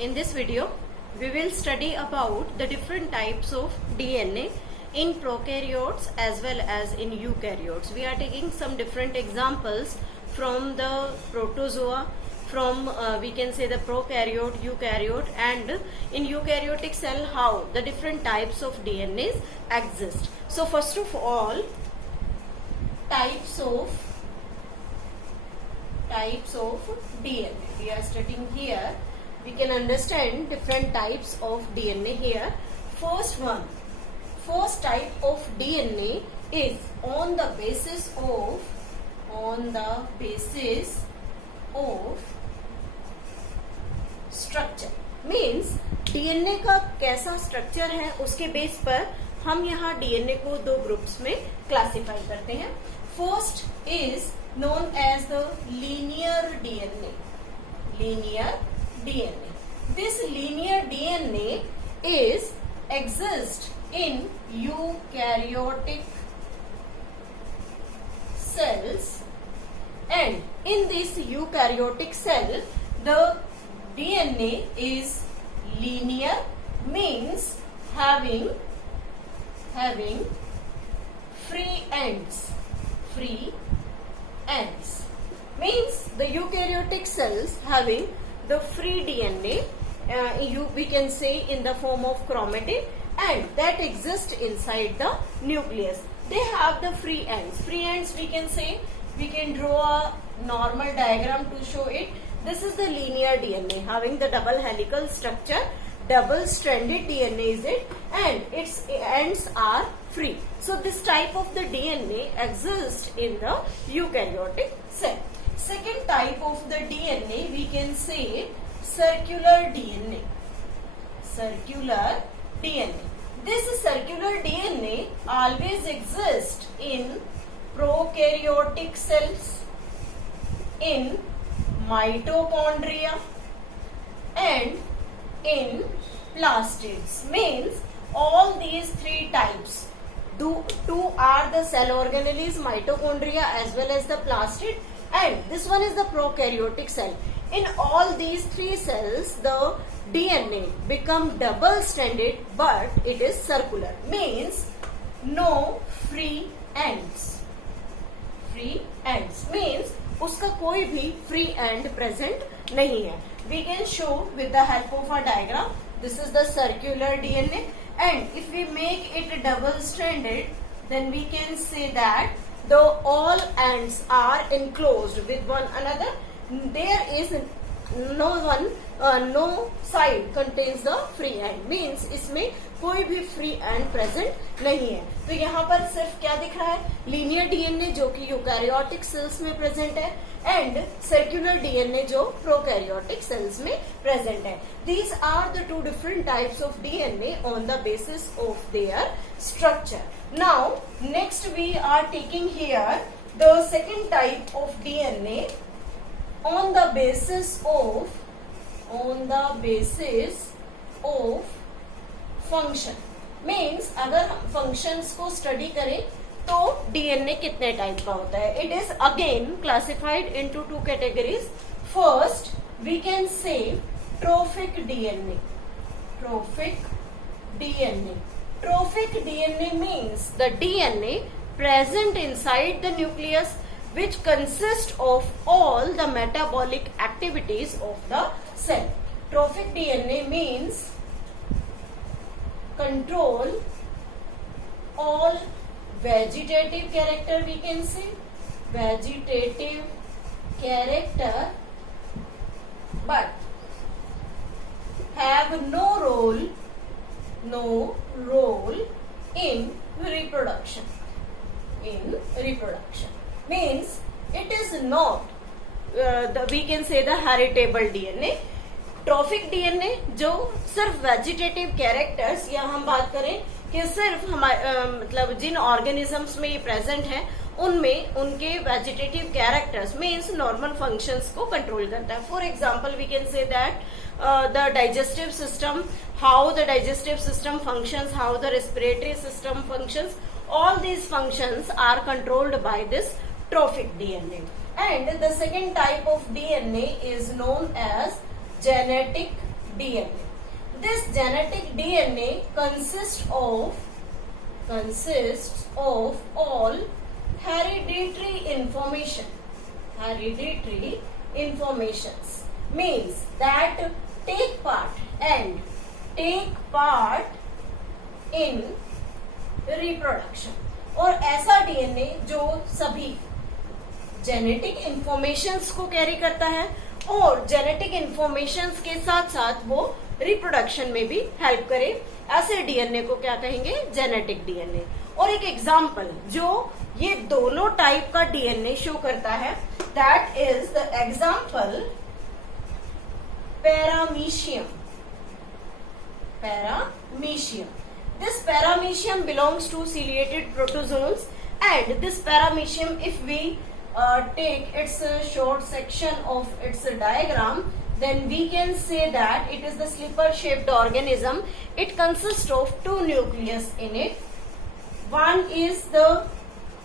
In this video, we will study about the different types of DNA in prokaryotes as well as in eukaryotes. We are taking some different examples from the protozoa, from we can say the prokaryote, eukaryote, and in eukaryotic cell how the different types of DNAs exist. So first of all, types of DNA. We are studying here. We can understand different types of DNA here. First type of DNA is on the basis of structure. Means DNA का कैसा structure है उसके base पर हम यहाँ DNA को दो groups में क्लासिफाई करते हैं. First is known as the linear DNA. This linear DNA exists in eukaryotic cells, and in this eukaryotic cell the DNA is linear, means having free ends. Means the eukaryotic cells having the free DNA, we can say in the form of chromatin, and that exists inside the nucleus. They have the free ends. We can say, we can draw a normal diagram to show it. This is the linear DNA having the double helical structure. Double stranded DNA is it, and its ends are free. So this type of the DNA exists in the eukaryotic cell. Second type of the DNA we can say circular DNA. This circular DNA always exists in prokaryotic cells, in mitochondria, and in plastids. Means all these three types. Two are the cell organelles, mitochondria as well as the plastid, and this one is the prokaryotic cell. In all these three cells, the DNA become double stranded, but it is circular. Means no free ends. Means उसका कोई भी free end present नहीं है. We can show with the help of a diagram. This is the circular DNA, and if we make it double stranded, then we can say that though all ends are enclosed with one another, there is no side contains the free end. Means इसमें कोई भी free and present नहीं है. तो यहाँ पर सिर्फ क्या दिख रहा है, लीनियर डीएनए जो कि यूकैरियोटिक सेल्स में प्रेजेंट है, एंड सर्कुलर डीएनए जो प्रोकैरियोटिक सेल्स में प्रेजेंट है. These are the two different types of DNA on the basis of their structure. Now next we are taking here the second type of DNA on the basis of function. Means अगर हम functions को study करें तो DNA कितने type का होता है. It is again classified into two categories. First we can say trophic DNA. Trophic DNA means the DNA present inside the nucleus, which consist of all the metabolic activities of the cell. Trophic DNA means control all vegetative character, we can say vegetative character, but have no role in reproduction. Means it is not we can say the heritable DNA. Trophic DNA जो सिर्फ vegetative characters, या हम बात करें कि सिर्फ हमारे मतलब जिन ऑर्गेनिजम्स में ये प्रेजेंट है उनमें उनके vegetative characters means normal functions को कंट्रोल करता है. For example we can say that the digestive system, how the digestive system functions, how the respiratory system functions, all these functions are controlled by this trophic DNA. And the second type of DNA is known as genetic DNA. This genetic DNA consists of all hereditary informations means that take part in reproduction. और ऐसा DNA जो सभी genetic informations को carry करता है और genetic informations के साथ साथ वो रिप्रोडक्शन में भी हेल्प करे, ऐसे डीएनए को क्या कहेंगे? Genetic DNA. और एक एग्जाम्पल जो ये दोनों टाइप का डीएनए शो करता है, that is the example paramecium. This paramecium belongs to ciliated protozoans, and this paramecium, if we take its short section of its diagram, then we can say that it is the slipper shaped organism. It consists of two nucleus in it. One is the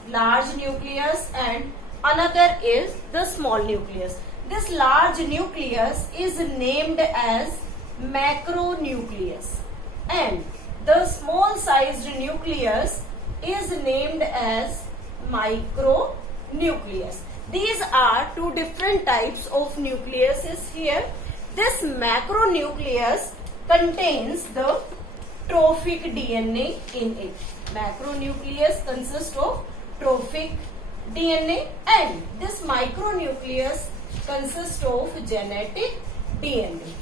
large nucleus and another is the small nucleus. This large nucleus is named as macronucleus and the small sized nucleus is named as micronucleus. These are two different types of nucleuses here. This macronucleus contains the trophic DNA in it. Macronucleus consists of trophic DNA and this micronucleus consists of genetic DNA.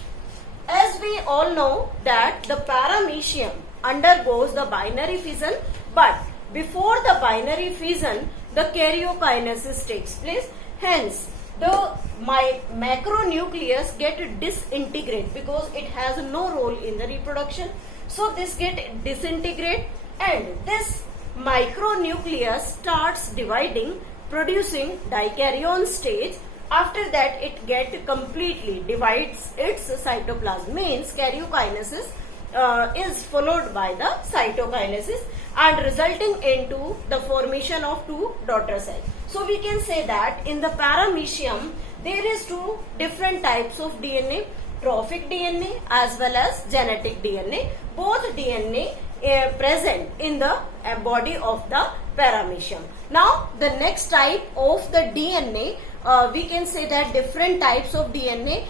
As we all know that the paramecium undergoes the binary fission, but before the binary fission the karyokinesis takes place. Hence the macronucleus get disintegrate because it has no role in the reproduction. So this get disintegrate and this micronucleus starts dividing, producing dikaryon stage. After that it get completely divides its cytoplasm, means karyokinesis is followed by the cytokinesis and resulting into the formation of two daughter cells. So we can say that in the paramecium there is two different types of DNA, trophic DNA as well as genetic DNA. Both DNA present in the body of the paramecium. Now the next type of the DNA, we can say that different types of DNA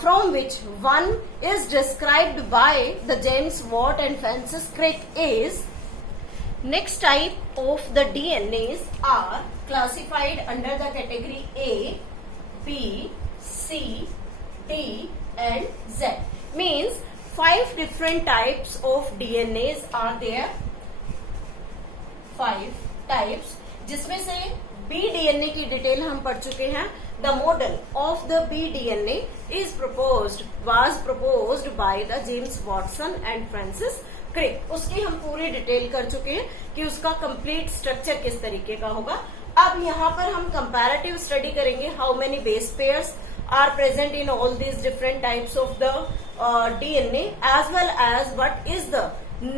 from which one is described by the James Watt and Francis Crick is. Next type of the DNAs are classified under the category A, B, C, D and Z. Means 5 different types of DNAs are there. 5 types, जिसमें से B DNA की detail हम पढ़ चुके हैं. The model of the B DNA was proposed by the James Watson and Francis Crick. उसकी हम पूरी डिटेल कर चुके हैं कि उसका कंप्लीट स्ट्रक्चर किस तरीके का होगा. अब यहाँ पर हम कंपैरेटिव स्टडी करेंगे. How many base pairs are present in all these different types of the DNA as well as what is the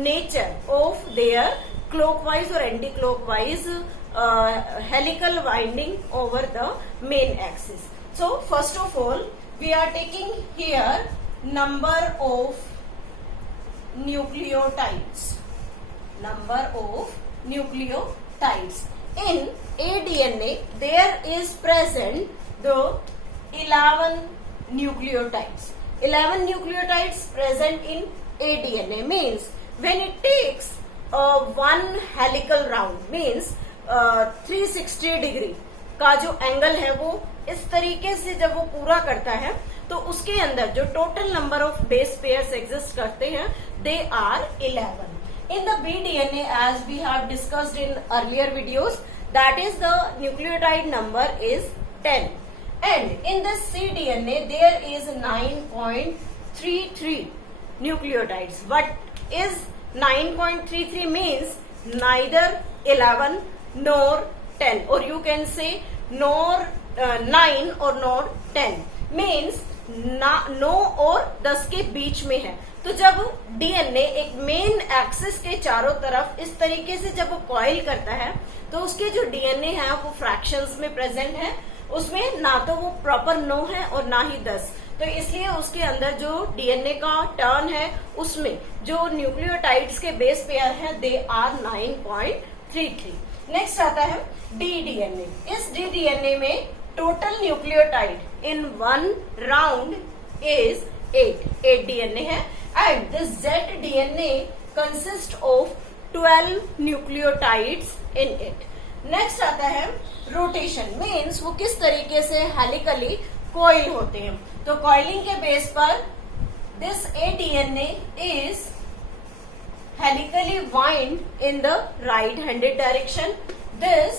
nature of their clockwise or anti-clockwise helical winding over the main axis. So first of all we are taking here number of nucleotides. In aDNA there is present the 11 nucleotides. 11 nucleotides present in aDNA means when it takes one helical round, means 360 degree का जो angle है वो इस तरीके से जब वो पूरा करता है तो उसके अंदर जो total number of base pairs exist करते हैं they are 11. In the bDNA, as we have discussed in earlier videos, that is the nucleotide number is 10. And in the cDNA there is 9.33 nucleotides. What is 9.33 means? Neither 11 nor 10, or you can say nor 9 or nor 10 means no और 10 के बीच में है. तो जब DNA एक main axis के चारों तरफ इस तरीके से जब वो कॉइल करता है तो उसके जो डीएनए है वो फ्रैक्शंस में प्रेजेंट है. उसमें ना तो वो प्रॉपर 9 है और ना ही 10. तो तो इसलिए उसके अंदर जो डीएनए का टर्न है उसमें जो न्यूक्लियोटाइड्स के बेस पेयर है दे आर 9.33। नेक्स्ट आता है डी डीएनए। इस डी डीएनए में total nucleotide in one round is 8 DNA है and this Z DNA consist of 12 nucleotides in it. Next आता है रोटेशन, मीन्स वो किस तरीके से हेलिकली कॉइल होते हैं। तो कॉइलिंग के बेस पर this A DNA is helically wind in the right handed direction. This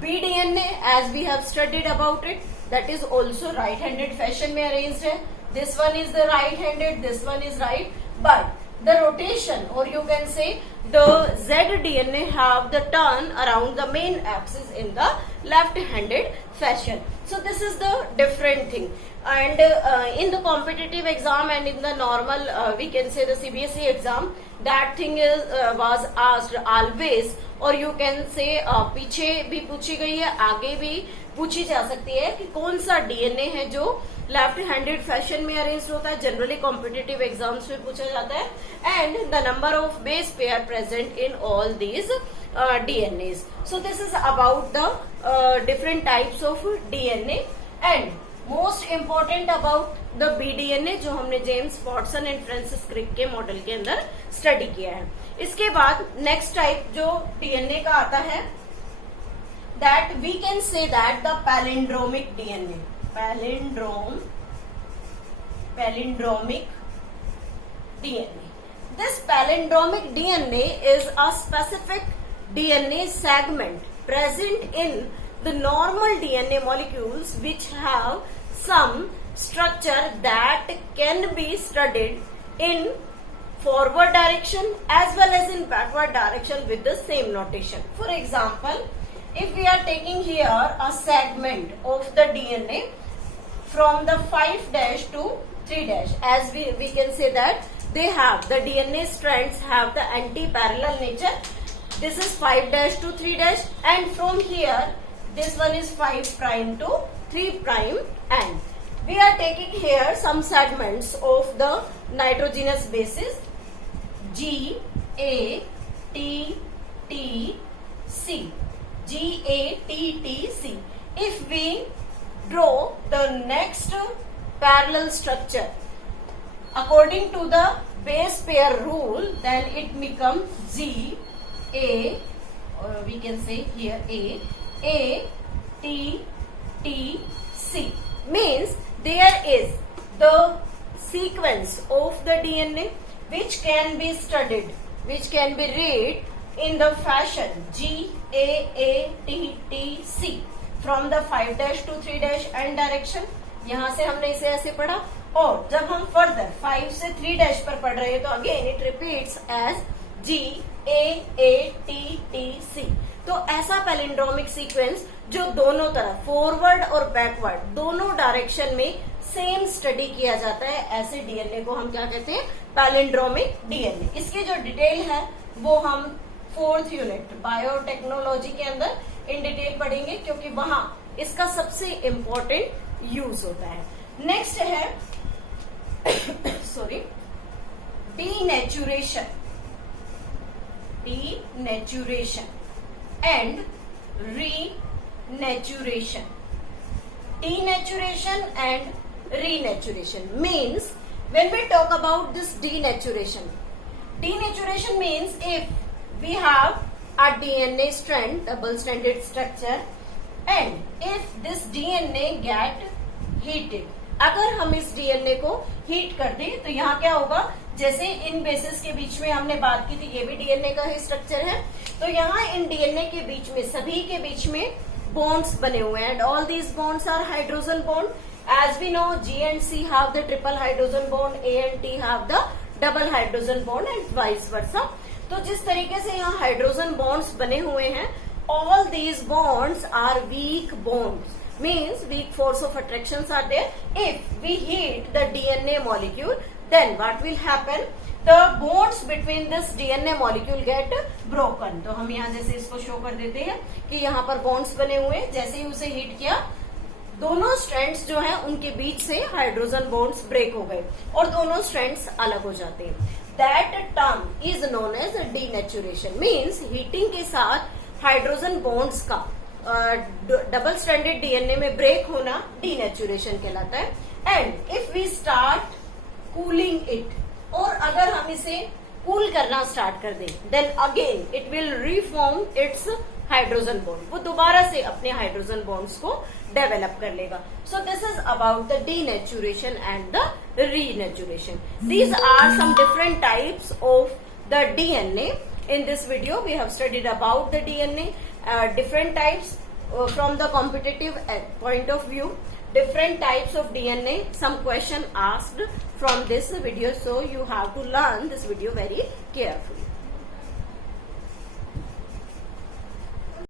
B DNA as we have studied about it that is also right handed fashion में अरेंज्ड है। This one is the right handed, this one is right, but the rotation or you can say the Z DNA have the turn around the main axis in the left-handed fashion. So this is the different thing. And in the competitive exam and in the normal we can say the CBSE exam, that thing is was asked always, or you can say पीछे भी पूछी गई है, आगे भी पूछी जा सकती है कि कौन सा डीएनए है जो लेफ्ट हैंडेड फैशन में अरेंज होता है। जनरली कॉम्पिटिटिव एग्जाम्स में पूछा जाता है and the number of base pair present in all these DNAs. So this is about the different types of DNA and most important about the B DNA जो हमने James Watson and Francis Crick के model के अंदर study किया है। इसके बाद next type जो डीएनए का आता है that we can say that the palindromic DNA, palindromic DNA. This palindromic DNA is a specific DNA segment present in the normal DNA molecules which have some structure that can be studied in forward direction as well as in backward direction with the same notation. For example, if we are taking here a segment of the DNA from the 5' to 3', as we can say that they have the DNA strands have the anti-parallel nature. This is 5' to 3' and from here this one is 5' to 3' and we are taking here some segments of the nitrogenous bases G, A, T, T, C. GATTC. If we draw the next parallel structure according to the base pair rule, then it becomes G A, or we can say here A T T C. Means there is the sequence of the DNA which can be studied, which can be read in the fashion GAATTC from the 5' to 3' and direction. यहाँ से हमने इसे ऐसे पढ़ा और जब हम further 5 से 3' पर पढ़ रहे हैं तो again it repeats as GAATTC। तो ऐसा पैलिंड्रोमिक सीक्वेंस जो दोनों तरफ फॉरवर्ड और बैकवर्ड दोनों डायरेक्शन में सेम स्टडी किया जाता है, ऐसे डीएनए को हम क्या कहते हैं, पैलिंड्रोमिक डीएनए। इसके जो डिटेल है वो हम 4th यूनिट बायोटेक्नोलॉजी के अंदर इन डिटेल पढ़ेंगे क्योंकि वहां इसका सबसे इम्पोर्टेंट यूज होता है। नेक्स्ट है sorry denaturation and renaturation. Denaturation and renaturation means when we talk about this denaturation means if we have a DNA strand, double stranded structure, and if this DNA get heated, अगर हम इस DNA को heat कर दें तो यहाँ क्या होगा, जैसे इन बेसिस के बीच में हमने बात की थी, ये भी डीएनए का ही स्ट्रक्चर है, तो यहाँ इन डीएनए के बीच में सभी के बीच में bonds बने हुए हैं and all these bonds are hydrogen bond. As we know, G and C have the triple hydrogen bond, A and T have the double hydrogen bond and vice versa. तो जिस तरीके से यहाँ हाइड्रोजन बॉन्ड्स बने हुए हैं, all these bonds are weak bonds, means weak force of attractions are there. If we heat the DNA molecule, then what will happen? The bonds between this DNA molecule get broken. तो हम यहाँ जैसे इसको show कर देते हैं कि यहाँ पर bonds बने हुए हैं, जैसे ही उसे हीट किया दोनों स्ट्रैंड्स जो है उनके बीच से हाइड्रोजन बॉन्ड्स ब्रेक हो गए और दोनों स्ट्रैंड्स अलग हो जाते हैं. That term is known as denaturation. Means heating के साथ हाइड्रोजन बॉन्ड्स का डबल स्ट्रैंडेड डीएनए में ब्रेक होना डीनेचुरेशन कहलाता है. And if we start cooling it, और अगर हम इसे कूल करना स्टार्ट कर दें, then again it will reform its hydrogen bond. वो दोबारा से अपने हाइड्रोजन बॉन्ड्स को डेवलप कर लेगा. So this is about the denaturation and the renaturation. These are some different types of the DNA. In this video, we have studied about the DNA, different types from the competitive point of view, different types of DNA, some question asked from this video. So you have to learn this video very carefully.